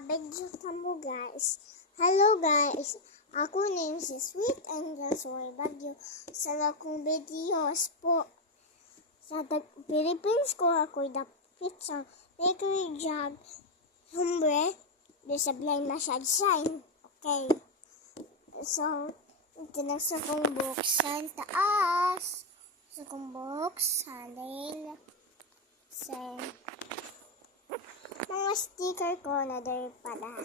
Abegyo mo guys. Hello guys. Ako name si Sweet Angel Soy Bagyo. Sa lakong videos po. Sa Philippines ko ako'y dapit sa bakery jug. Humbre. Di sa blind massage sign. Okay. So, ito na sa kong buksan taas. Sa kong buksan. Sa mga sticker ko na there pala.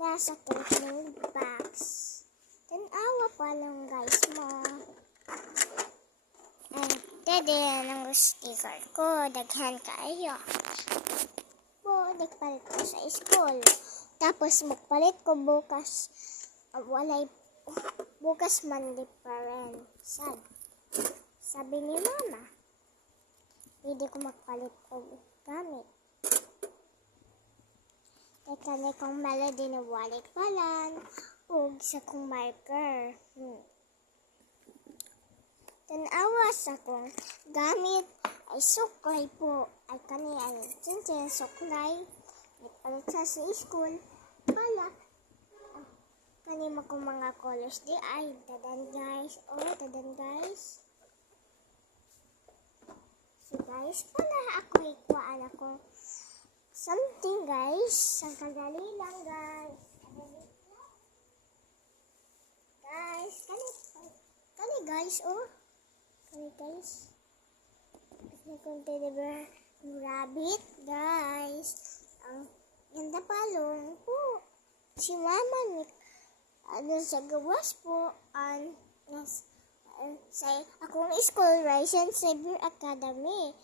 Nasa cake box. Tanawa pa lang guys mo. And dede ng sticker ko. Daghan kayo. Nagpalit ko sa school. Tapos magpalit ko bukas. Bukas Monday pa rin. Sabi ni mama. Hindi ko magpalit o gamit. Kaya kong melody na walik palan. O sa kong marker. Tanawa sa kong gamit ay suklay po. Ay kani ay cincin suklay. Nagpalit sa school. Pala. Kani mo kong mga colors di ay dadan guys. Dadan guys. So guys, pala ako ikuan ako something guys. Ang kadali lang guys. Guys, kani guys Kani guys. Nakunti diba yung rabbit guys. Ang ganda palong po. Si mama ni sa gawas po sa akong school Rise Savior Academy.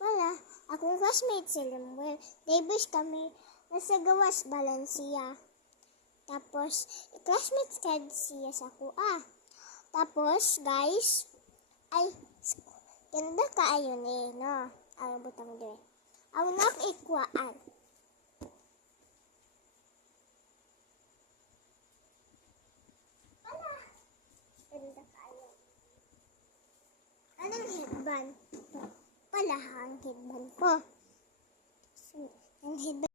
Wala, akong classmate si Lemuel. Davis kami nasa gawas Valencia. Tapos, classmates kad siya sa kuha. Tapos, guys, ay, ganda kaayo ni, no? Ang butang doon. Ang nakikwaan. Pala, ganda kaayo. Anong headband? Pala, ang headband ko. Ang headband.